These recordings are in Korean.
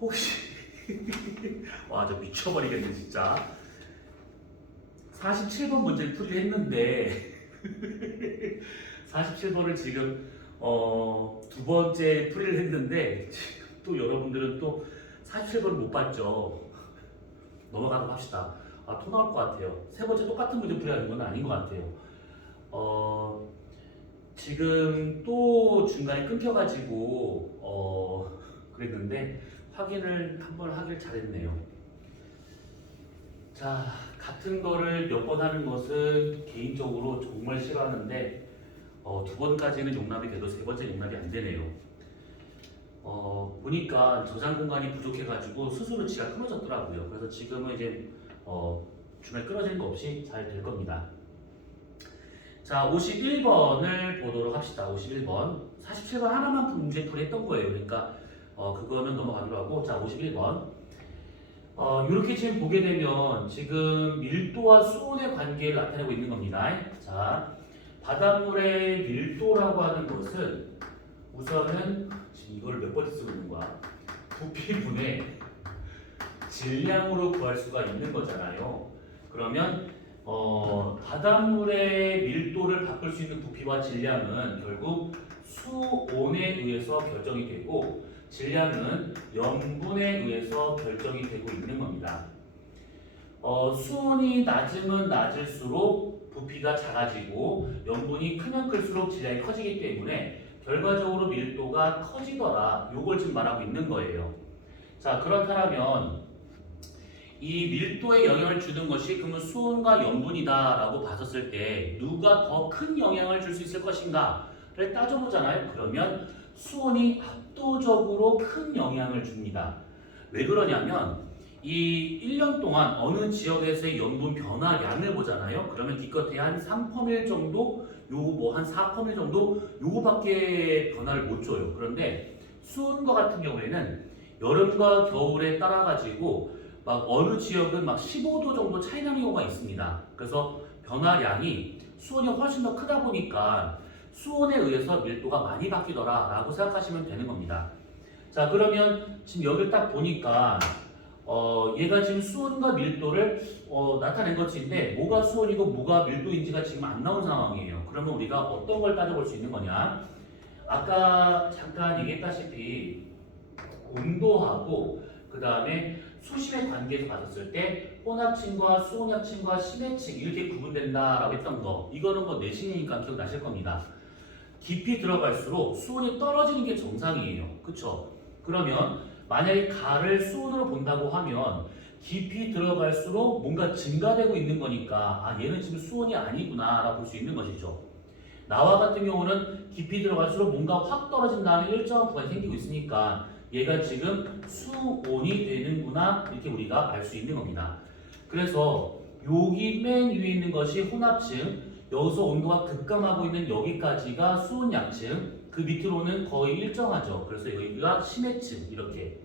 혹시 와, 저 미쳐버리겠네 진짜. 47번 문제를 풀이를 했는데 47번을 지금 두 번째 풀이를 했는데 지금 또 여러분들은 또 47번을 못 봤죠. 넘어가도록 합시다. 아, 토 나올 것 같아요. 세 번째 똑같은 문제 풀이하는 건 아닌 것 같아요. 지금 또 중간에 끊겨가지고 그랬는데 확인을 한번 하길 잘했네요. 자, 같은 거를 몇 번 하는 것은 개인적으로 정말 싫어하는데 두 번까지는 용납이 돼도 세 번째 용납이 안 되네요. 보니까 저장 공간이 부족해가지고 스스로 지가 끊어졌더라고요. 그래서 지금은 이제 중간에 끊어지는 거 없이 잘 될 겁니다. 자, 51번을 보도록 합시다. 51번. 47번 하나만 문제 풀이했던 거예요. 그러니까 그거는 넘어가도록 하고, 자, 51번. 이렇게 지금 보게 되면 지금 밀도와 수온의 관계를 나타내고 있는 겁니다. 자, 바닷물의 밀도라고 하는 것은 우선은 지금 이걸 몇 번 쓰고 있는 거야? 부피분의 질량으로 구할 수가 있는 거잖아요. 그러면 바닷물의 밀도를 바꿀 수 있는 부피와 질량은 결국 수온에 의해서 결정이 되고 질량은 염분에 의해서 결정이 되고 있는 겁니다. 수온이 낮으면 낮을수록 부피가 작아지고 염분이 크면 클수록 질량이 커지기 때문에 결과적으로 밀도가 커지더라. 요걸 지금 말하고 있는 거예요. 자, 그렇다면 이 밀도에 영향을 주는 것이 그러면 수온과 염분이다 라고 봤었을 때 누가 더 큰 영향을 줄 수 있을 것인가를 따져보잖아요. 그러면 수온이 압도적으로 큰 영향을 줍니다. 왜 그러냐면 이 1년 동안 어느 지역에서의 염분 변화량을 보잖아요. 그러면 기껏해 한 3%밀 정도, 요거 뭐 한 4%밀 정도 요거밖에 변화를 못 줘요. 그런데 수온과 같은 경우에는 여름과 겨울에 따라 가지고 막 어느 지역은 막 15도 정도 차이 나는 경우가 있습니다. 그래서 변화량이 수온이 훨씬 더 크다 보니까 수온에 의해서 밀도가 많이 바뀌더라 라고 생각하시면 되는 겁니다. 자, 그러면 지금 여기를 딱 보니까 얘가 지금 수온과 밀도를 나타낸 것인데 뭐가 수온이고 뭐가 밀도인지가 지금 안 나온 상황이에요. 그러면 우리가 어떤 걸 따져볼 수 있는 거냐? 아까 잠깐 얘기했다시피 온도하고 그 다음에 수심의 관계에서 봤었을 때 혼합층과 수온합층과 심해층 이렇게 구분된다라고 했던 거, 이거는 뭐 내신이니까 기억나실 겁니다. 깊이 들어갈수록 수온이 떨어지는 게 정상이에요. 그쵸? 그러면 만약에 가를 수온으로 본다고 하면 깊이 들어갈수록 뭔가 증가되고 있는 거니까 아, 얘는 지금 수온이 아니구나 라고 볼 수 있는 것이죠. 나와 같은 경우는 깊이 들어갈수록 뭔가 확 떨어진 다음에 일정한 구간이 생기고 있으니까 얘가 지금 수온이 되는구나 이렇게 우리가 알 수 있는 겁니다. 그래서 여기 맨 위에 있는 것이 혼합층, 여기서 온도가 급감하고 있는 여기까지가 수온약층, 그 밑으로는 거의 일정하죠. 그래서 여기가 심해층 이렇게.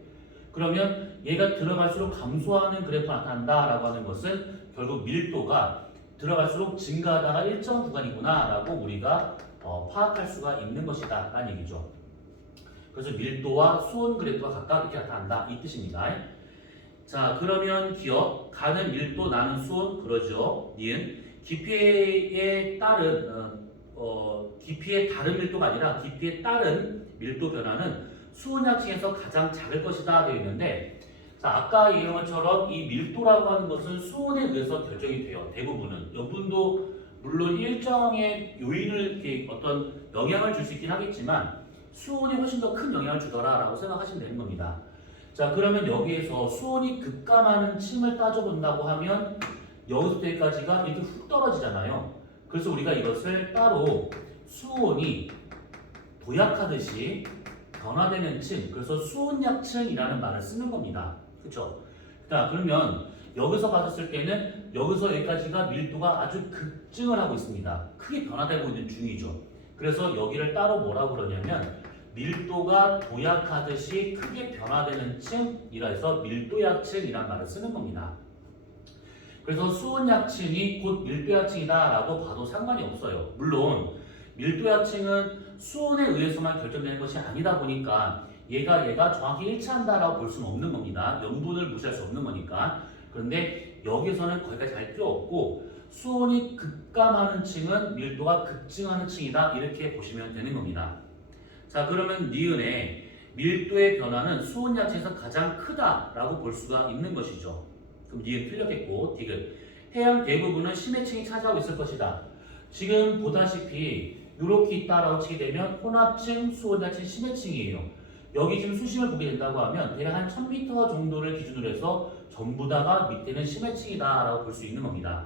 그러면 얘가 들어갈수록 감소하는 그래프가 나타난다라고 하는 것은 결국 밀도가 들어갈수록 증가하다가 일정 구간이구나 라고 우리가 파악할 수가 있는 것이다 라는 얘기죠. 그래서 밀도와 수온 그래프가 각각 이렇게 나타난다 이 뜻입니다. 자, 그러면 기억 가는 밀도 나는 수온 그러죠. 니은 깊이에 따른 깊이의 다른 밀도가 아니라 깊이에 따른 밀도 변화는 수온약층에서 가장 작을 것이다 되어 있는데, 자, 아까 얘기한 것처럼 이 밀도라고 하는 것은 수온에 의해서 결정이 돼요. 대부분은 염분도 물론 일정의 요인을 이렇게 어떤 영향을 줄 수 있긴 하겠지만 수온이 훨씬 더 큰 영향을 주더라 라고 생각하시면 되는 겁니다. 자, 그러면 여기에서 수온이 급감하는 층을 따져본다고 하면 여기서부터 여기까지가 이렇게 훅 떨어지잖아요. 그래서 우리가 이것을 따로 수온이 도약하듯이 변화되는 층, 그래서 수온약층이라는 말을 쓰는 겁니다. 그쵸? 자, 그러면 여기서 봤을 때는 여기서 여기까지가 밀도가 아주 급증을 하고 있습니다. 크게 변화되고 있는 중이죠. 그래서 여기를 따로 뭐라고 그러냐면 밀도가 도약하듯이 크게 변화되는 층이라 해서 밀도약층이라는 말을 쓰는 겁니다. 그래서 수온약층이 곧 밀도약층이다 라고 봐도 상관이 없어요. 물론 밀도약층은 수온에 의해서만 결정되는 것이 아니다 보니까 얘가 정확히 일치한다라고 볼 수는 없는 겁니다. 염분을 무시할 수 없는 거니까. 그런데 여기서는 거기까지 갈 필요 없고 수온이 급감하는 층은 밀도가 급증하는 층이다 이렇게 보시면 되는 겁니다. 자 그러면 니은의 밀도의 변화는 수온 야채에서 가장 크다라고 볼 수가 있는 것이죠. 그럼 니은 틀렸겠고 디귿 해양 대부분은 심해층이 차지하고 있을 것이다. 지금 보다시피 이렇게 있다라고 치게 되면 혼합층, 수온 야채 심해층이에요. 여기 지금 수심을 보게 된다고 하면 대략 한 1000m 정도를 기준으로 해서 전부 다가 밑에는 심해층이다라고 볼 수 있는 겁니다.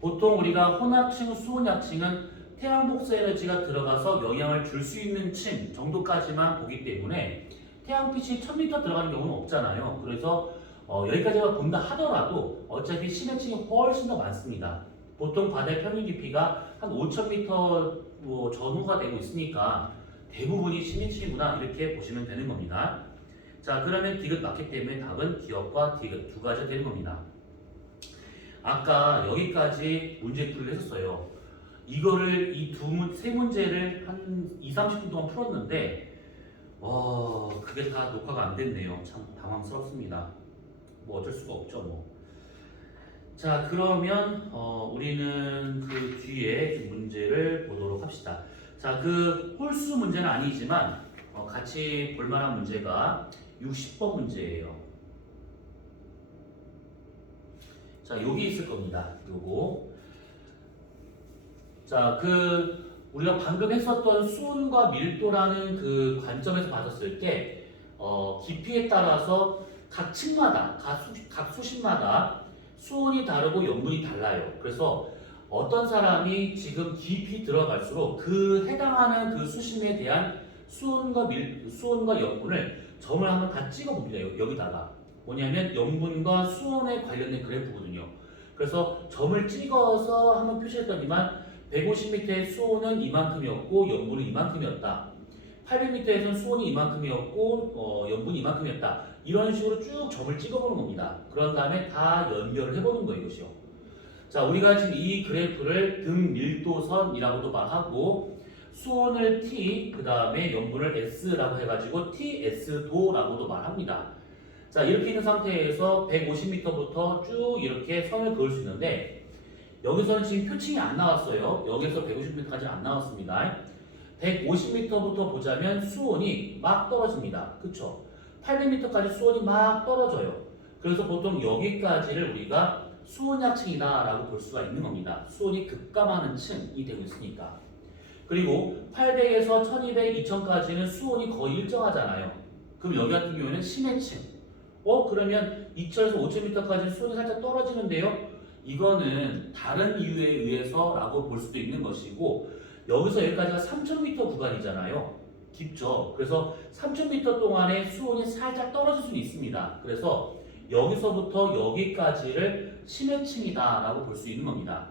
보통 우리가 혼합층, 수온약층은 태양 복사 에너지가 들어가서 영향을 줄 수 있는 층 정도까지만 보기 때문에 태양빛이 1000m 들어가는 경우는 없잖아요. 그래서 여기까지만 본다 하더라도 어차피 심해층이 훨씬 더 많습니다. 보통 바다의 평균 깊이가 한 5000m 전후가 되고 있으니까 대부분이 심해층이구나 이렇게 보시면 되는 겁니다. 자 그러면 디귿 맞기 때문에 답은 기억과 디귿 두 가지가 되는 겁니다. 아까 여기까지 문제풀이를 했었어요. 이거를 세 문제를 한 20-30분 동안 풀었는데 그게 다 녹화가 안 됐네요. 참 당황스럽습니다. 뭐 어쩔 수가 없죠 뭐. 자 그러면 우리는 그 뒤에 문제를 보도록 합시다. 자 그 홀수 문제는 아니지만 같이 볼만한 문제가 60번 문제예요. 자, 여기 있을 겁니다. 요거. 자, 우리가 방금 했었던 수온과 밀도라는 그 관점에서 봤었을 때, 깊이에 따라서 각 층마다, 각 수심마다 수온이 다르고 염분이 달라요. 그래서 어떤 사람이 지금 깊이 들어갈수록 그 해당하는 그 수심에 대한 수온과 염분을 점을 한번 다 찍어 봅니다. 여기다가. 뭐냐면 염분과 수온에 관련된 그래프거든요. 그래서 점을 찍어서 한번 표시했더니만 150m의 수온은 이만큼이었고 염분은 이만큼이었다. 800m에서는 수온이 이만큼이었고 염분이 이만큼이었다. 이런 식으로 쭉 점을 찍어보는 겁니다. 그런 다음에 다 연결을 해보는 거예요. 이것이요. 자, 우리가 지금 이 그래프를 등밀도선이라고도 말하고 수온을 T, 그 다음에 염분을 S라고 해가지고 TS도라고도 말합니다. 자 이렇게 있는 상태에서 150m부터 쭉 이렇게 선을 그을 수 있는데 여기서는 지금 표층이 안 나왔어요. 여기서 150m까지 안 나왔습니다. 150m부터 보자면 수온이 막 떨어집니다. 그쵸? 800m까지 수온이 막 떨어져요. 그래서 보통 여기까지를 우리가 수온약층이다 라고 볼 수가 있는 겁니다. 수온이 급감하는 층이 되고 있으니까. 그리고 800에서 1200, 2000까지는 수온이 거의 일정하잖아요. 그럼 여기 같은 경우에는 심해층. 그러면 2000에서 5000m까지는 수온이 살짝 떨어지는데요. 이거는 다른 이유에 의해서라고 볼 수도 있는 것이고 여기서 여기까지가 3000m 구간이잖아요. 깊죠. 그래서 3000m 동안에 수온이 살짝 떨어질 수는 있습니다. 그래서 여기서부터 여기까지를 심해층이다라고 볼 수 있는 겁니다.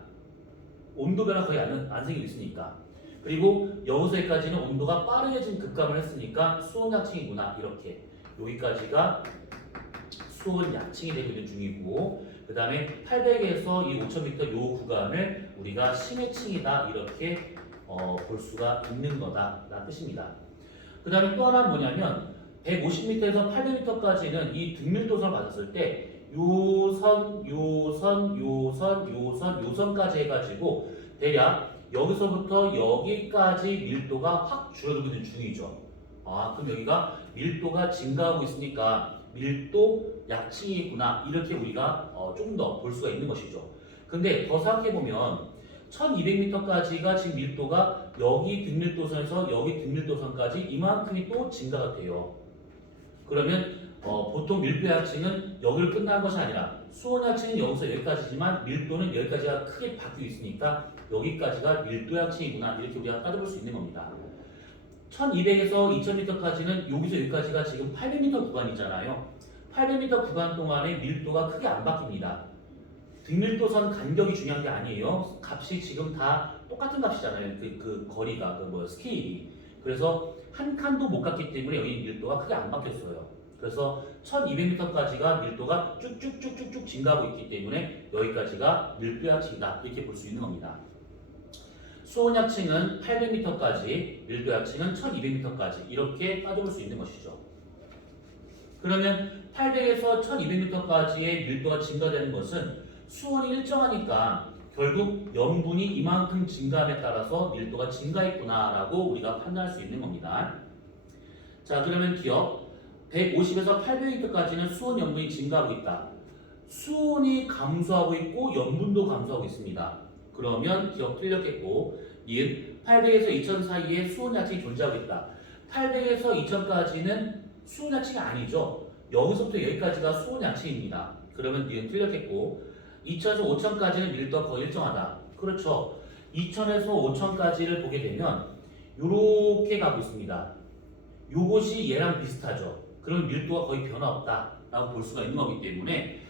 온도 변화 거의 안 생기고 있으니까. 그리고 여기서 여기까지는 온도가 빠르게 지금 급감을 했으니까 수온약층이구나 이렇게 여기까지가 수온 약층이 되고 있는 중이고 그 다음에 800에서 이 5000m 요 구간을 우리가 심해층이다 이렇게 볼 수가 있는 거다 라는 뜻입니다. 그 다음에 또 하나는 뭐냐면 150m에서 800m까지는 이 등밀도선을 봤을 때 요선, 요선, 요선, 요선, 요선까지 해가지고 대략 여기서부터 여기까지 밀도가 확 줄어들고 있는 중이죠. 그럼 여기가 밀도가 증가하고 있으니까 밀도 약층이구나 이렇게 우리가 좀 더 볼 수가 있는 것이죠. 근데 더 생각해보면 1200m까지가 지금 밀도가 여기 등밀도선에서 여기 등밀도선까지 이만큼이 또 증가가 돼요. 그러면 보통 밀도 약층은 여기를 끝난 것이 아니라 수온 약층은 여기서 여기까지지만 밀도는 여기까지가 크게 바뀌고 있으니까 여기까지가 밀도 약층이구나 이렇게 우리가 따져볼 수 있는 겁니다. 1200에서 2000m까지는 여기서 여기까지가 지금 800m 구간이잖아요. 800m 구간 동안에 밀도가 크게 안 바뀝니다. 등밀도선 간격이 중요한 게 아니에요. 값이 지금 다 똑같은 값이잖아요. 그 거리가 스케일이. 그래서 한 칸도 못 갔기 때문에 여기 밀도가 크게 안 바뀌었어요. 그래서 1200m까지가 밀도가 쭉쭉쭉쭉쭉 증가하고 있기 때문에 여기까지가 밀도약층이다 이렇게 볼 수 있는 겁니다. 수온약층은 800m까지, 밀도약층은 1200m까지 이렇게 따져볼 수 있는 것이죠. 그러면 800에서 1200m까지의 밀도가 증가되는 것은 수온이 일정하니까 결국 염분이 이만큼 증가함에 따라서 밀도가 증가했구나라고 우리가 판단할 수 있는 겁니다. 자, 그러면 기억 150에서 800m까지는 수온 염분이 증가하고 있다. 수온이 감소하고 있고 염분도 감소하고 있습니다. 그러면 기억 틀렸겠고, 니은 800에서 2000 사이에 수온 약층이 존재하고 있다. 800에서 2000까지는 수온 약층이 아니죠. 여기서부터 여기까지가 수온 약층입니다. 그러면 니은 틀렸겠고, 2000에서 5000까지는 밀도가 거의 일정하다. 그렇죠. 2000에서 5000까지를 보게 되면 이렇게 가고 있습니다. 요것이 얘랑 비슷하죠. 그러면 밀도가 거의 변화 없다라고 볼 수가 있는 거기 때문에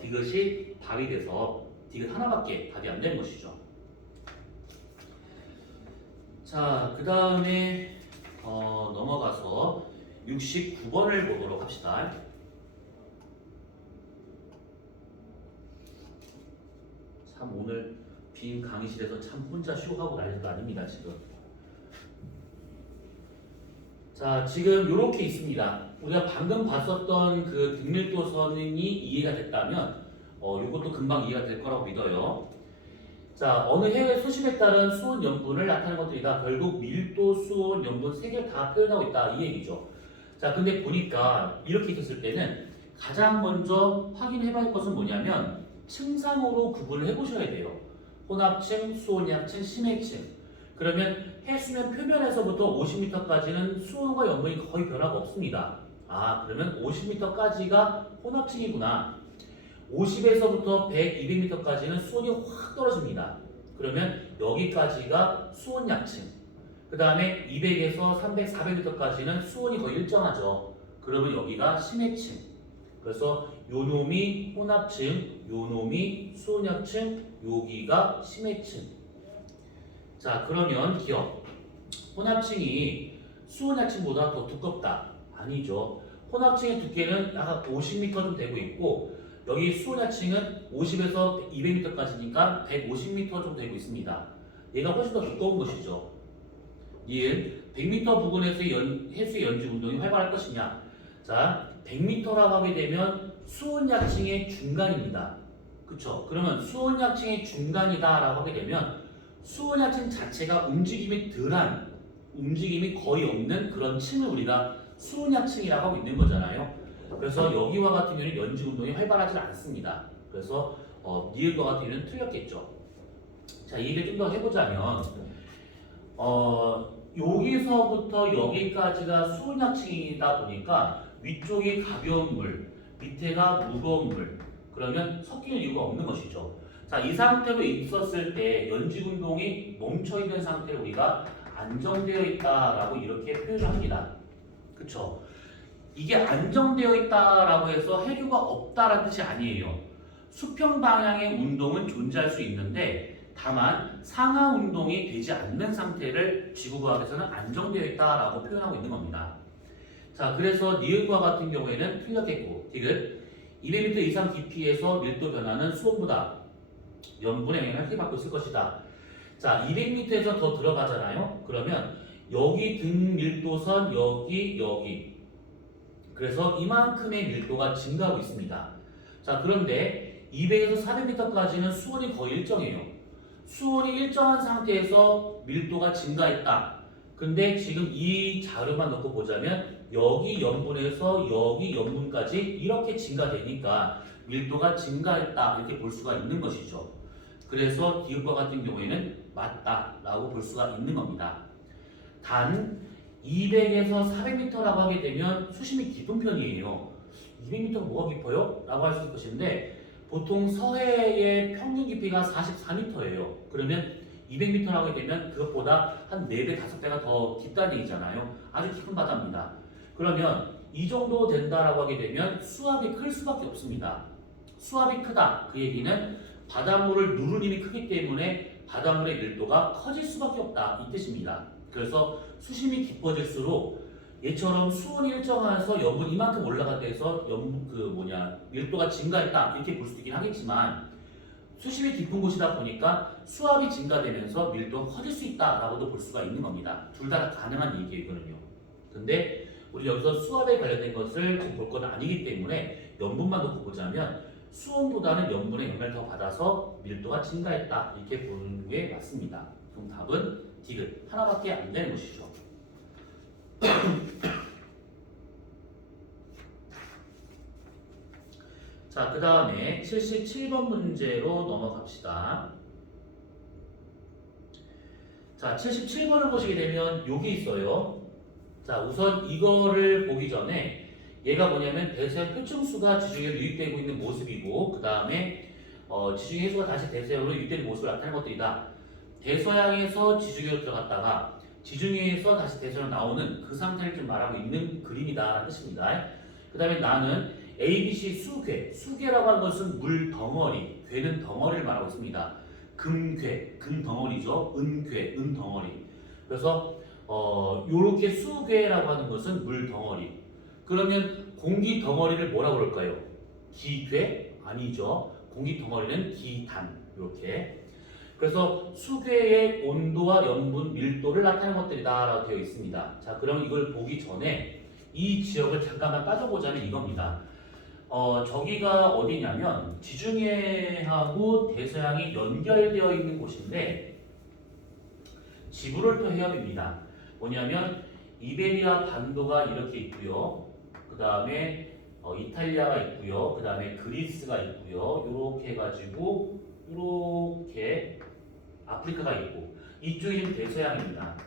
디귿이 답이 돼서 디귿 하나밖에 답이 안 되는 것이죠. 자, 그 다음에 넘어가서 69번을 보도록 합시다. 참 오늘 빈 강의실에서 참 혼자 쉬고하고 난리도 아닙니다 지금. 자, 지금 이렇게 있습니다. 우리가 방금 봤었던 그 등밀도선이 이해가 됐다면 이것도 금방 이해가 될 거라고 믿어요. 자, 어느 해외 수심에 따른 수온 염분을 나타내는 것들이다. 결국 밀도, 수온, 염분 세 개를 다 표현하고 있다 이 얘기죠. 자, 근데 보니까 이렇게 있었을 때는 가장 먼저 확인해 볼 것은 뭐냐면 층상으로 구분을 해보셔야 돼요. 혼합층, 수온약층, 심해층. 그러면 해수면 표면에서부터 50m까지는 수온과 염분이 거의 변화가 없습니다. 아, 그러면 50m까지가 혼합층이구나. 50에서부터 100, 200m까지는 수온이 확 떨어집니다. 그러면 여기까지가 수온약층. 그 다음에 200에서 300, 400m까지는 수온이 거의 일정하죠. 그러면 여기가 심해층. 그래서 요 놈이 혼합층, 요 놈이 수온약층, 여기가 심해층. 자, 그러면 기억. 혼합층이 수온약층보다 더 두껍다. 아니죠. 혼합층의 두께는 약 50m 좀 되고 있고 여기 수온약층은 50에서 200m까지니까 150m 정도 되고 있습니다. 얘가 훨씬 더 두꺼운 것이죠. 이은 100m 부근에서의 해수의 연지 운동이 활발할 것이냐. 자, 100m라고 하게 되면 수온약층의 중간입니다. 그쵸? 그러면 수온약층의 중간이다 라고 하게 되면 수온약층 자체가 움직임이 덜한, 움직임이 거의 없는 그런 층을 우리가 수온약층이라고 하고 있는 거잖아요. 그래서 여기와 같은 경우는 연지 운동이 활발하지 않습니다. 그래서 니을과 같은 경우는 틀렸겠죠. 자, 이 얘기를 좀 더 해보자면 여기서부터 여기까지가 수온약층이다 보니까 위쪽이 가벼운 물, 밑에가 무거운 물, 그러면 섞일 이유가 없는 것이죠. 자, 이 상태로 있었을 때 연지 운동이 멈춰있는 상태를 우리가 안정되어 있다라고 이렇게 표현을 합니다. 그쵸? 이게 안정되어 있다라고 해서 해류가 없다라는 뜻이 아니에요. 수평 방향의 운동은 존재할 수 있는데 다만 상하 운동이 되지 않는 상태를 지구과학에서는 안정되어 있다라고 표현하고 있는 겁니다. 자, 그래서 니은과 같은 경우에는 틀렸겠고, 디귿 200m 이상 깊이에서 밀도 변화는 수온보다 염분의 영향을 크게 받고 있을 것이다. 자, 200m에서 더 들어가잖아요. 그러면 여기 등 밀도선, 여기. 그래서 이만큼의 밀도가 증가하고 있습니다. 자, 그런데 200에서 400m까지는 수온이 거의 일정해요. 수온이 일정한 상태에서 밀도가 증가했다. 근데 지금 이 자료만 놓고 보자면 여기 염분에서 여기 염분까지 이렇게 증가되니까 밀도가 증가했다 이렇게 볼 수가 있는 것이죠. 그래서 디귿과 같은 경우에는 맞다라고 볼 수가 있는 겁니다. 단 200에서 400m라고 하게 되면 수심이 깊은 편이에요. 200m가 뭐가 깊어요? 라고 할 수 있을 것인데 보통 서해의 평균 깊이가 44m예요. 그러면 200m라고 하게 되면 그것보다 한 4배, 5배가 더 깊다는 얘기잖아요. 아주 깊은 바다입니다. 그러면 이 정도 된다라고 하게 되면 수압이 클 수밖에 없습니다. 수압이 크다. 그 얘기는 바닷물을 누르는 힘이 크기 때문에 바닷물의 밀도가 커질 수밖에 없다. 이 뜻입니다. 그래서 수심이 깊어질수록 얘처럼 수온이 일정해서 염분이 이만큼 올라갔다 해서 밀도가 증가했다. 이렇게 볼 수도 있긴 하겠지만 수심이 깊은 곳이다 보니까 수압이 증가되면서 밀도가 커질 수 있다라고도 볼 수가 있는 겁니다. 둘 다 가능한 얘기거든요. 근데 우리 여기서 수압에 관련된 것을 지금 볼 건 아니기 때문에 염분만 놓고 보자면 수온보다는 염분의 영향을 더 받아서 밀도가 증가했다 이렇게 보는 게 맞습니다. 그럼 답은 디귿 하나밖에 안 되는 것이죠. 자, 그 다음에 77번 문제로 넘어갑시다. 자, 77번을 보시게 되면 여기 있어요. 자, 우선 이거를 보기 전에 얘가 뭐냐면 대서양 표층수가 지중해로 유입되고 있는 모습이고 그 다음에 지중해 해수가 다시 대서양으로 유입되는 모습을 나타내는 것들이다. 대서양에서 지중해로 들어갔다가 지중해에서 다시 대서양으로 나오는 그 상태를 좀 말하고 있는 그림이다 라는 뜻입니다. 그 다음에 나는 ABC 수괴, 수괴라고 하는 것은 물 덩어리, 괴는 덩어리를 말하고 있습니다. 금괴, 금 덩어리죠. 은괴, 은 덩어리. 그래서 요렇게 수괴라고 하는 것은 물 덩어리. 그러면 공기 덩어리를 뭐라고 그럴까요? 기괴? 아니죠. 공기 덩어리는 기단. 이렇게. 그래서 수괴의 온도와 염분, 밀도를 나타내는 것들이다 라고 되어 있습니다. 자, 그럼 이걸 보기 전에 이 지역을 잠깐만 따져보자면 이겁니다. 저기가 어디냐면 지중해하고 대서양이 연결되어 있는 곳인데 지브롤터 해협입니다. 뭐냐면 이베리아 반도가 이렇게 있고요. 그 다음에 이탈리아가 있고요. 그 다음에 그리스가 있고요. 이렇게 해가지고 이렇게 아프리카가 있고 이쪽이 지금 대서양입니다.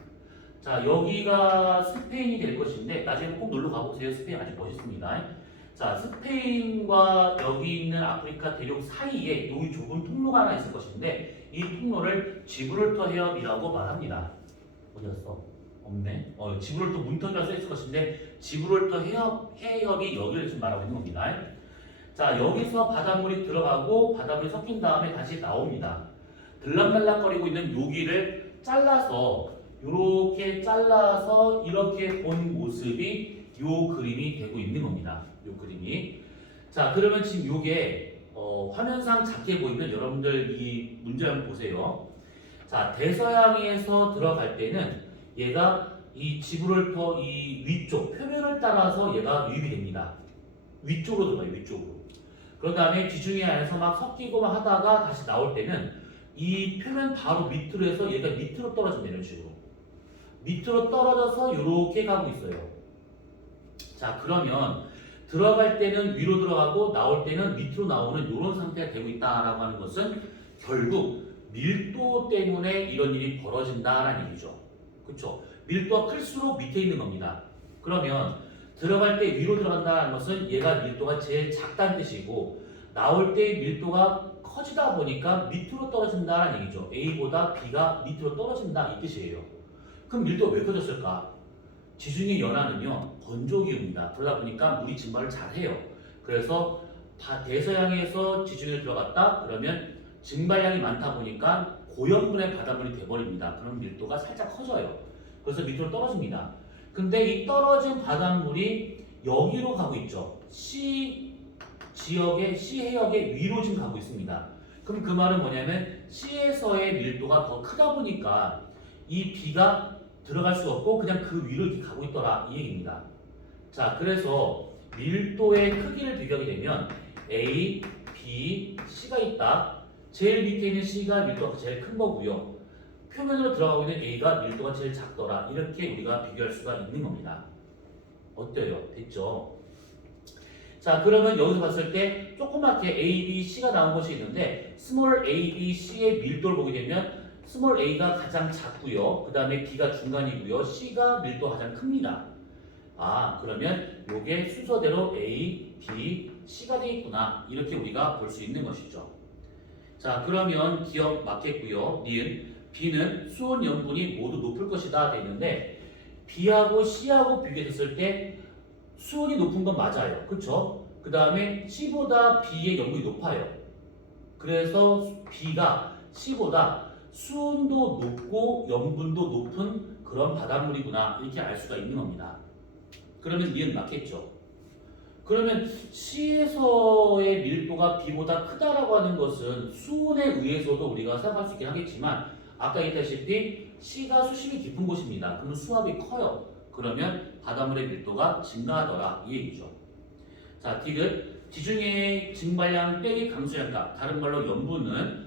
자, 여기가 스페인이 될 것인데 나중에 꼭 놀러 가보세요. 스페인 아주 멋있습니다. 자, 스페인과 여기 있는 아프리카 대륙 사이에 여기 좁은 통로가 하나 있을 것인데 이 통로를 지브롤터 해협이라고 말합니다. 어디 갔어? 없네. 지브롤터 문턱이라고 써있을 것인데 지브롤터 해협이 여기를 지금 말하고 있는 겁니다. 자, 여기서 바닷물이 들어가고 바닷물이 섞인 다음에 다시 나옵니다. 들락날락거리고 있는 여기를 잘라서 이렇게 잘라서 이렇게 본 모습이 요 그림이 되고 있는 겁니다. 요 그림이. 자, 그러면 지금 요게 화면상 작게 보이면 여러분들 이 문제 한번 보세요. 자, 대서양에서 들어갈 때는 얘가 이 지브롤터 이 위쪽 표면을 따라서 얘가 유입이 됩니다. 위쪽으로 들어가요. 위쪽으로. 그런 다음에 지중해 안에서 막 섞이고 막 하다가 다시 나올 때는 이 표면 바로 밑으로 해서 얘가 밑으로 떨어진다 이런 식으로. 밑으로 떨어져서 이렇게 가고 있어요. 자, 그러면 들어갈 때는 위로 들어가고 나올 때는 밑으로 나오는 이런 상태가 되고 있다라고 하는 것은 결국 밀도 때문에 이런 일이 벌어진다라는 얘기죠. 그렇죠? 밀도가 클수록 밑에 있는 겁니다. 그러면 들어갈 때 위로 들어간다는 것은 얘가 밀도가 제일 작다는 뜻이고 나올 때 밀도가 커지다 보니까 밑으로 떨어진다는 얘기죠. A보다 B가 밑으로 떨어진다 이 뜻이에요. 그럼 밀도가 왜 커졌을까? 지중해 연안은요 건조기후입니다. 그러다 보니까 물이 증발을 잘해요. 그래서 대서양에서 지중해로 들어갔다 그러면 증발량이 많다 보니까 고염분의 바닷물이 돼버립니다. 그럼 밀도가 살짝 커져요. 그래서 밑으로 떨어집니다. 근데 이 떨어진 바닷물이 여기로 가고 있죠. C 해역의 위로 지금 가고 있습니다. 그럼 그 말은 뭐냐면 C에서의 밀도가 더 크다 보니까 이 B가 들어갈 수 없고 그냥 그 위로 이렇게 가고 있더라 이 얘기입니다. 자, 그래서 밀도의 크기를 비교하게 되면 A, B, C가 있다. 제일 밑에 있는 C가 밀도가 제일 큰 거고요. 표면으로 들어가고 있는 A가 밀도가 제일 작더라. 이렇게 우리가 비교할 수가 있는 겁니다. 어때요? 됐죠? 자, 그러면 여기서 봤을 때 조그맣게 A, B, C가 나온 것이 있는데 스몰 A, B, C의 밀도를 보게 되면 스몰 a가 가장 작고요. 그 다음에 b가 중간이고요. c가 밀도가 가장 큽니다. 아, 그러면 요게 순서대로 a, b, c가 되겠구나. 이렇게 우리가 볼 수 있는 것이죠. 자, 그러면 기억 맞겠고요. 니은 b는 수온 염분이 모두 높을 것이다 돼 있는데 b하고 c하고 비교했을 때 수온이 높은 건 맞아요. 그렇죠? 그 다음에 c보다 b의 염분이 높아요. 그래서 b가 c보다 수온도 높고 염분도 높은 그런 바닷물이구나 이렇게 알 수가 있는 겁니다. 그러면 니은 맞겠죠? 그러면 C에서의 밀도가 B보다 크다라고 하는 것은 수온에 의해서도 우리가 생각할 수 있긴 하겠지만 아까 얘기했다시피 C가 수심이 깊은 곳입니다. 그러면 수압이 커요. 그러면 바닷물의 밀도가 증가하더라 이 얘기죠. 자, 디귿 지중해 증발량 빼기 강수량 값, 다른 말로 염분은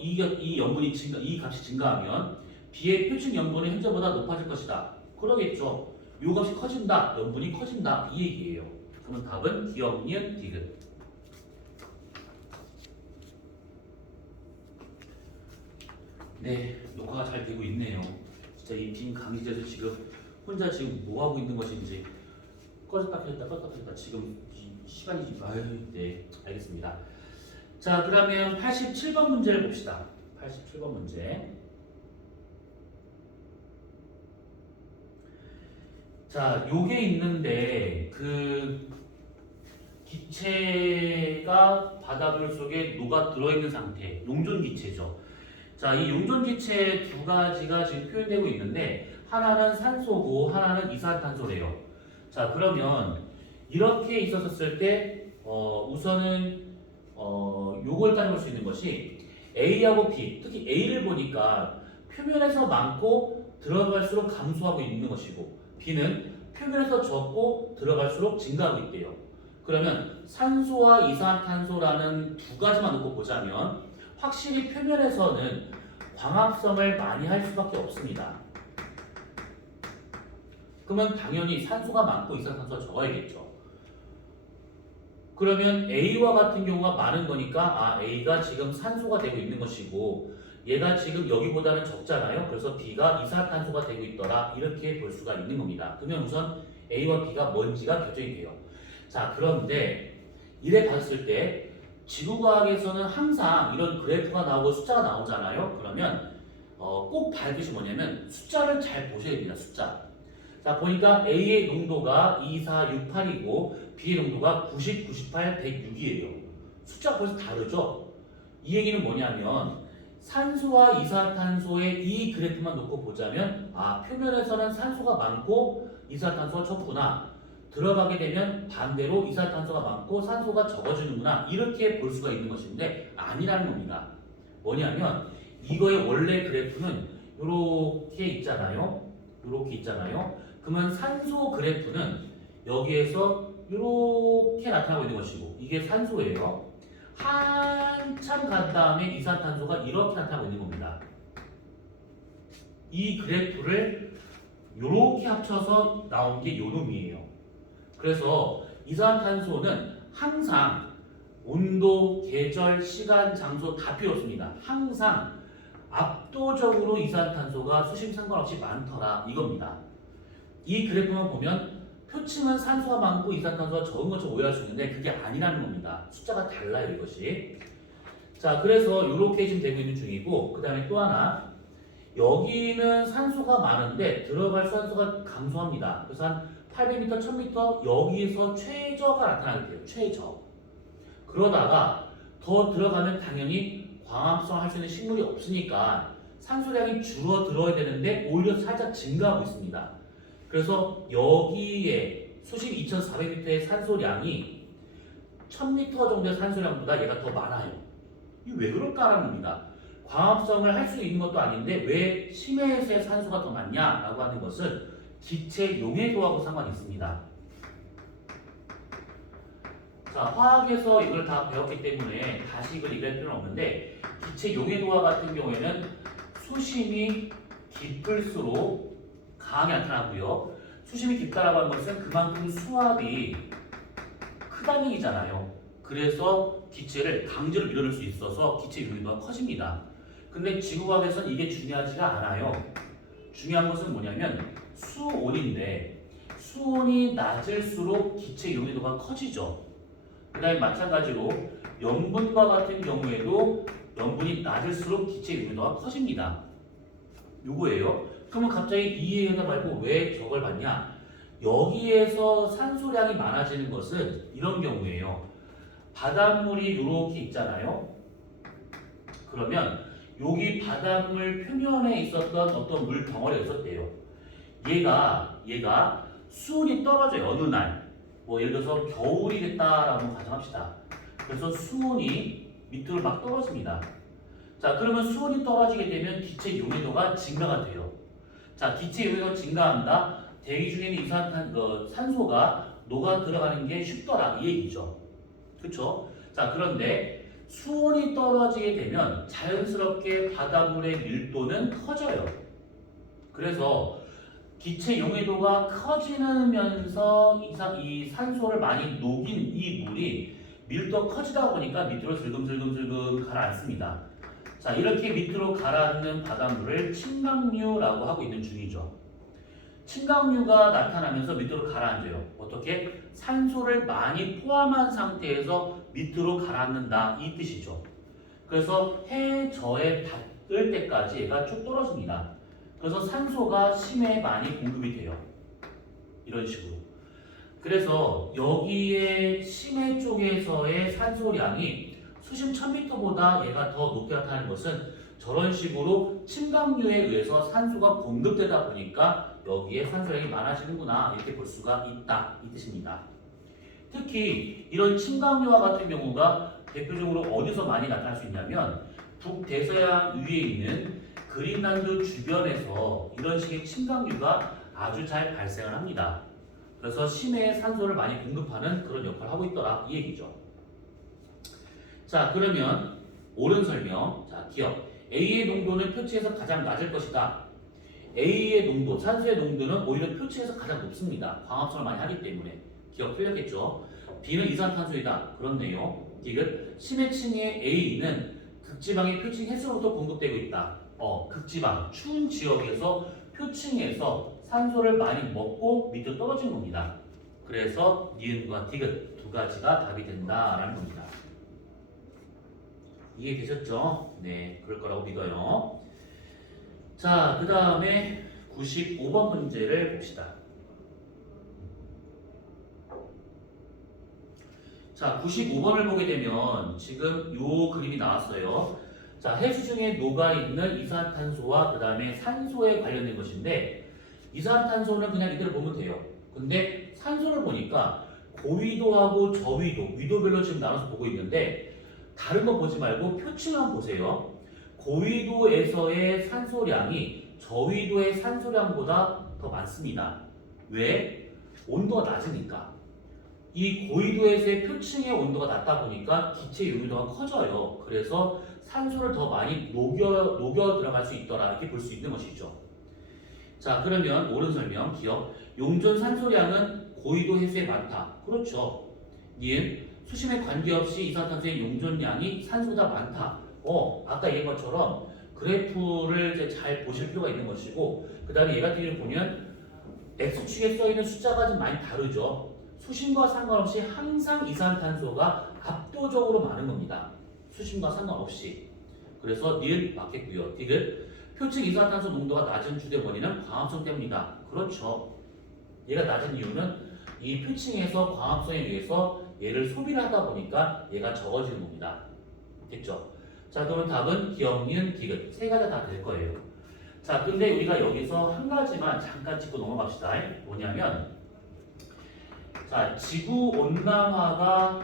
이 염분이 이 값이 증가하면 B의 표준 염분은 현재보다 높아질 것이다. 그러겠죠. 요 값이 커진다, 염분이 커진다 이 얘기예요. 그러면 답은 기억, 니은, 디귿. 네, 녹화가 잘 되고 있네요. 진짜 이 빈 강의실에서 지금 혼자 지금 뭐 하고 있는 것인지 꺼졌다 켰다 지금 시간이 지금 네, 알겠습니다. 자, 그러면 87번 문제를 봅시다. 87번 문제. 자, 요게 있는데 그 기체가 바닷물 속에 녹아 들어있는 상태, 용존 기체죠. 자, 이 용존 기체 두 가지가 지금 표현되고 있는데 하나는 산소고 하나는 이산탄소래요. 자, 그러면 이렇게 있었을 때 우선은 요걸 따져볼 수 있는 것이 A하고 B, 특히 A를 보니까 표면에서 많고 들어갈수록 감소하고 있는 것이고 B는 표면에서 적고 들어갈수록 증가하고 있대요. 그러면 산소와 이산탄소라는 두 가지만 놓고 보자면 확실히 표면에서는 광합성을 많이 할 수밖에 없습니다. 그러면 당연히 산소가 많고 이산탄소가 적어야겠죠. 그러면 A와 같은 경우가 많은 거니까 A가 지금 산소가 되고 있는 것이고 얘가 지금 여기보다는 적잖아요. 그래서 B가 이산탄소가 되고 있더라 이렇게 볼 수가 있는 겁니다. 그러면 우선 A와 B가 뭔지가 결정이 돼요. 자, 그런데 이래 봤을 때 지구과학에서는 항상 이런 그래프가 나오고 숫자가 나오잖아요. 그러면 꼭 봐야 할 것이 뭐냐면 숫자를 잘 보셔야 됩니다. 숫자. 자, 보니까 A의 농도가 2, 4, 6, 8이고 B의 농도가 90, 98, 106이에요. 숫자가 벌써 다르죠? 이 얘기는 뭐냐면 산소와 이산탄소의 이 그래프만 놓고 보자면 표면에서는 산소가 많고 이산탄소가 적구나. 들어가게 되면 반대로 이산탄소가 많고 산소가 적어지는구나. 이렇게 볼 수가 있는 것인데 아니라는 겁니다. 뭐냐면 이거의 원래 그래프는 이렇게 있잖아요. 이렇게 있잖아요. 그러면 산소 그래프는 여기에서 이렇게 나타나고 있는 것이고 이게 산소예요. 한참 간 다음에 이산탄소가 이렇게 나타나고 있는 겁니다. 이 그래프를 이렇게 합쳐서 나온 게 요 놈이에요. 그래서 이산탄소는 항상 온도, 계절, 시간, 장소 다 필요 없습니다. 항상 압도적으로 이산탄소가 수심 상관없이 많더라 이겁니다. 이 그래프만 보면 표층은 산소가 많고 이산탄소가 적은 것처럼 오해할 수 있는데 그게 아니라는 겁니다. 숫자가 달라요 이것이. 자, 그래서 이렇게 지금 되고 있는 중이고 그 다음에 또 하나 여기는 산소가 많은데 들어갈 산소가 감소합니다. 그래서 한 800m, 1000m 여기에서 최저가 나타나게 돼요. 최저. 그러다가 더 들어가면 당연히 광합성 할 수 있는 식물이 없으니까 산소량이 줄어들어야 되는데 오히려 살짝 증가하고 있습니다. 그래서 여기에 수심 2400m의 산소량이 1000m 정도의 산소량보다 얘가 더 많아요. 이게 왜 그럴까라는 겁니다. 광합성을 할 수 있는 것도 아닌데 왜 심해에서의 산소가 더 많냐라고 하는 것은 기체 용해도하고 상관이 있습니다. 자, 화학에서 이걸 다 배웠기 때문에 다시 이걸 얘기할 필요는 없는데 기체 용해도와 같은 경우에는 수심이 깊을수록 강하게 나타나고요. 수심이 깊다라고 하는 것은 그만큼 수압이 크다는 얘기잖아요. 그래서 기체를 강제로 밀어넣을 수 있어서 기체 용해도가 커집니다. 근데 지구과학에서는 이게 중요하지가 않아요. 중요한 것은 뭐냐면 수온인데 수온이 낮을수록 기체 용해도가 커지죠. 그 다음에 마찬가지로 염분과 같은 경우에도 염분이 낮을수록 기체 용해도가 커집니다. 요거예요. 그러면 갑자기 이해하다 말고 왜 저걸 봤냐? 여기에서 산소량이 많아지는 것은 이런 경우에요. 바닷물이 이렇게 있잖아요. 그러면 여기 바닷물 표면에 있었던 어떤 물 덩어리가 있었대요. 얘가 수온이 떨어져요. 어느 날. 뭐 예를 들어서 겨울이 됐다라고 가정합시다. 그래서 수온이 밑으로 막 떨어집니다. 자, 그러면 수온이 떨어지게 되면 기체 용해도가 증가가 돼요. 자, 기체 용해도가 증가한다. 대기 중에 있는 산소가 녹아 들어가는 게 쉽더라 이 얘기죠. 그렇죠? 자, 그런데 수온이 떨어지게 되면 자연스럽게 바닷물의 밀도는 커져요. 그래서 기체 용해도가 커지면서 이 산소를 많이 녹인 이 물이 밀도가 커지다 보니까 밑으로 슬금슬금 가라앉습니다. 자, 이렇게 밑으로 가라앉는 바닷물을 침강류라고 하고 있는 중이죠. 침강류가 나타나면서 밑으로 가라앉아요. 어떻게? 산소를 많이 포함한 상태에서 밑으로 가라앉는다 이 뜻이죠. 그래서 해저에 닿을 때까지 얘가 쭉 떨어집니다. 그래서 산소가 심해에 많이 공급이 돼요. 이런 식으로. 그래서 여기에 심해 쪽에서의 산소량이 수심 1000m보다 얘가 더 높게 나타나는 것은 저런 식으로 침강류에 의해서 산소가 공급되다 보니까 여기에 산소량이 많아지는구나 이렇게 볼 수가 있다 이 뜻입니다. 특히 이런 침강류와 같은 경우가 대표적으로 어디서 많이 나타날 수 있냐면 북대서양 위에 있는 그린란드 주변에서 이런 식의 침강류가 아주 잘 발생을 합니다. 그래서 심해에 산소를 많이 공급하는 그런 역할을 하고 있더라 이 얘기죠. 자, 그러면 옳은 설명. 자, 기억. A의 농도는 표층에서 가장 낮을 것이다. A의 농도, 산소의 농도는 오히려 표층에서 가장 높습니다. 광합성을 많이 하기 때문에. 기억 틀렸겠죠? B는 이산탄소이다. 그렇네요. 디귿. 심해층의 A는 극지방의 표층 해수로부터 공급되고 있다. 극지방, 추운 지역에서 표층에서 산소를 많이 먹고 밑으로 떨어진 겁니다. 그래서 니은과 디귿 두 가지가 답이 된다라는 겁니다. 이해되셨죠? 네, 그럴 거라고 믿어요. 자, 그 다음에 95번 문제를 봅시다. 자, 95번을 보게 되면 지금 요 그림이 나왔어요. 자, 해수 중에 녹아있는 이산탄소와 그 다음에 산소에 관련된 것인데 이산탄소는 그냥 이대로 보면 돼요. 근데 산소를 보니까 고위도하고 저위도, 위도별로 지금 나눠서 보고 있는데 다른 거 보지 말고 표층만 보세요. 고위도에서의 산소량이 저위도의 산소량보다 더 많습니다. 왜? 온도가 낮으니까. 이 고위도에서의 표층의 온도가 낮다 보니까 기체 용해도가 커져요. 그래서 산소를 더 많이 녹여 들어갈 수 있더라 이렇게 볼 수 있는 것이죠. 자, 그러면 옳은 설명 기억. 용존 산소량은 고위도 해수에 많다. 그렇죠. 니은 수심에 관계없이 이산탄소의 용존량이 산소보다 많다. 아까 얘기한 것처럼 그래프를 이제 잘 보실 필요가 있는 것이고 그 다음에 얘 같은 경우를 보면 X축에 써있는 숫자가 좀 많이 다르죠. 수심과 상관없이 항상 이산탄소가 압도적으로 많은 겁니다. 수심과 상관없이. 그래서 니은 맞겠고요. 디귿. 표층 이산탄소 농도가 낮은 주된 원인은 광합성 때문이다. 그렇죠. 얘가 낮은 이유는 이 표층에서 광합성에 의해서 얘를 소비를 하다 보니까 얘가 적어지는 겁니다. 됐죠? 자, 그러면 답은 기억, 니은, 디귿 세 가지 다 될 거예요. 자, 근데 우리가 여기서 한 가지만 잠깐 짚고 넘어갑시다. 뭐냐면 자, 지구 온난화가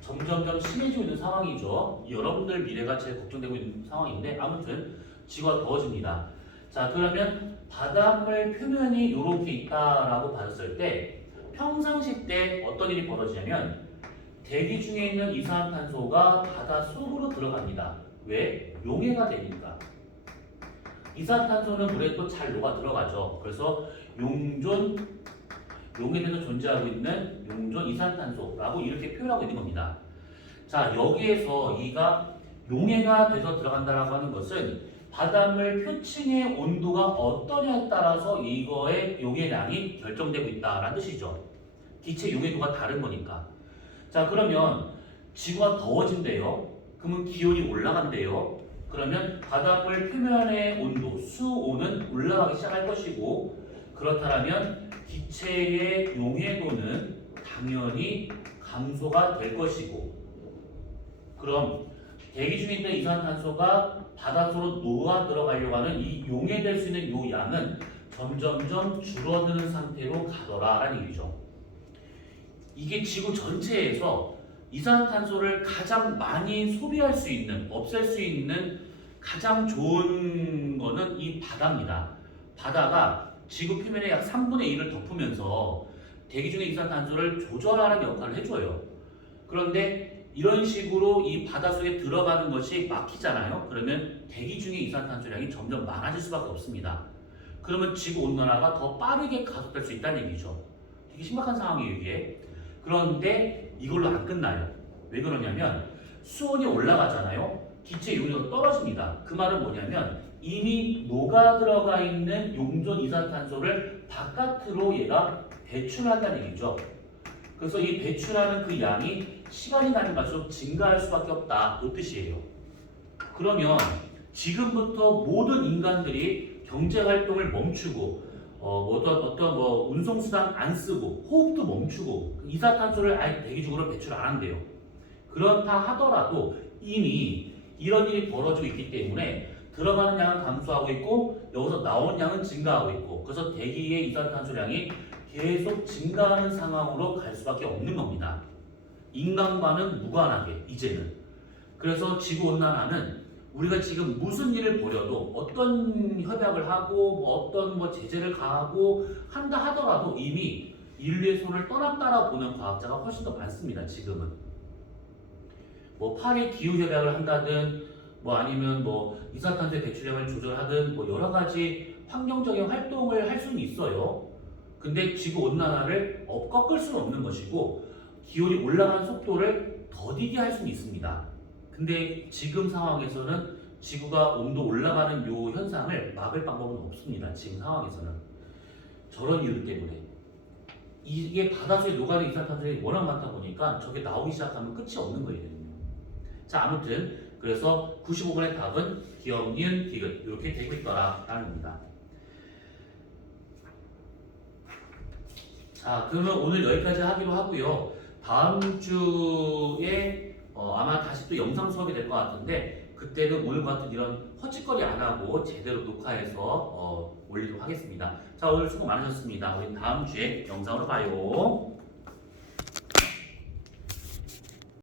점점점 심해지고 있는 상황이죠. 여러분들 미래가 제일 걱정되고 있는 상황인데 아무튼 지구가 더워집니다. 자, 그러면 바닷물 표면이 이렇게 있다라고 봤을 때 평상시 때 어떤 일이 벌어지냐면 대기 중에 있는 이산탄소가 바다 속으로 들어갑니다. 왜? 용해가 되니까. 이산탄소는 물에 또 잘 녹아 들어가죠. 그래서 용해에서 존재하고 있는 용존 이산탄소라고 이렇게 표현하고 있는 겁니다. 자, 여기에서 이가 용해가 돼서 들어간다라고 하는 것은 바닷물 표층의 온도가 어떠냐에 따라서 이거의 용해량이 결정되고 있다라는 뜻이죠. 기체 용해도가 다른 거니까. 자, 그러면 지구가 더워진대요. 그러면 기온이 올라간대요. 그러면 바닷물 표면의 온도, 수온은 올라가기 시작할 것이고 그렇다면 기체의 용해도는 당연히 감소가 될 것이고 그럼 대기 중에 있는 이산탄소가 바닷속으로 녹아 들어가려고 하는 이 용해될 수 있는 이 양은 점점점 줄어드는 상태로 가더라라는 얘기죠. 이게 지구 전체에서 이산탄소를 가장 많이 소비할 수 있는, 없앨 수 있는 가장 좋은 거는 이 바다입니다. 바다가 지구 표면의 약 3분의 1을 덮으면서 대기 중의 이산탄소를 조절하는 역할을 해줘요. 그런데 이런 식으로 이 바닷속에 들어가는 것이 막히잖아요. 그러면 대기 중의 이산탄소량이 점점 많아질 수밖에 없습니다. 그러면 지구 온난화가 더 빠르게 가속될 수 있다는 얘기죠. 되게 심각한 상황이에요, 이게. 그런데 이걸로 안 끝나요. 왜 그러냐면 수온이 올라가잖아요. 기체 요온이 떨어집니다. 그 말은 뭐냐면 이미 녹아 들어가 있는 용존 이산탄소를 바깥으로 얘가 배출한다는 얘기죠. 그래서 이 배출하는 그 양이 시간이 가는 갈수록 증가할 수밖에 없다. 이 뜻이에요. 그러면 지금부터 모든 인간들이 경제 활동을 멈추고 어떤 운송수단 안 쓰고 호흡도 멈추고 이산탄소를 아예 대기적으로 배출 안 한대요. 그렇다 하더라도 이미 이런 일이 벌어지고 있기 때문에 들어가는 양은 감소하고 있고 여기서 나오는 양은 증가하고 있고 그래서 대기의 이산탄소량이 계속 증가하는 상황으로 갈 수밖에 없는 겁니다. 인간과는 무관하게 이제는. 그래서 지구온난화는 우리가 지금 무슨 일을 벌여도 어떤 협약을 하고 어떤 제재를 가하고 한다 하더라도 이미 인류의 손을 떠났다라 보는 과학자가 훨씬 더 많습니다. 지금은 파리 기후 협약을 한다든 아니면 이산탄소의 배출량을 조절하든 여러 가지 환경적인 활동을 할 수는 있어요. 근데 지구 온난화를 꺾을 수는 없는 것이고 기온이 올라가는 속도를 더디게 할 수는 있습니다. 근데 지금 상황에서는 지구가 온도 올라가는 요 현상을 막을 방법은 없습니다. 지금 상황에서는 저런 이유 때문에 이게 바닷속에 녹아있는 이산탄소가 워낙 많다 보니까 저게 나오기 시작하면 끝이 없는 거예요. 자, 아무튼 그래서 95번의 답은 기억, 니은, 디귿 이렇게 되고 있더라라는 겁니다. 자, 그러면 오늘 여기까지 하기로 하고요. 다음 주에 아마 다시 또 영상 수업이 될 것 같은데 그때는 오늘 같은 이런 헛짓거리 안 하고 제대로 녹화해서 올리도록 하겠습니다. 자, 오늘 수고 많으셨습니다. 우리 다음 주에 영상으로 봐요.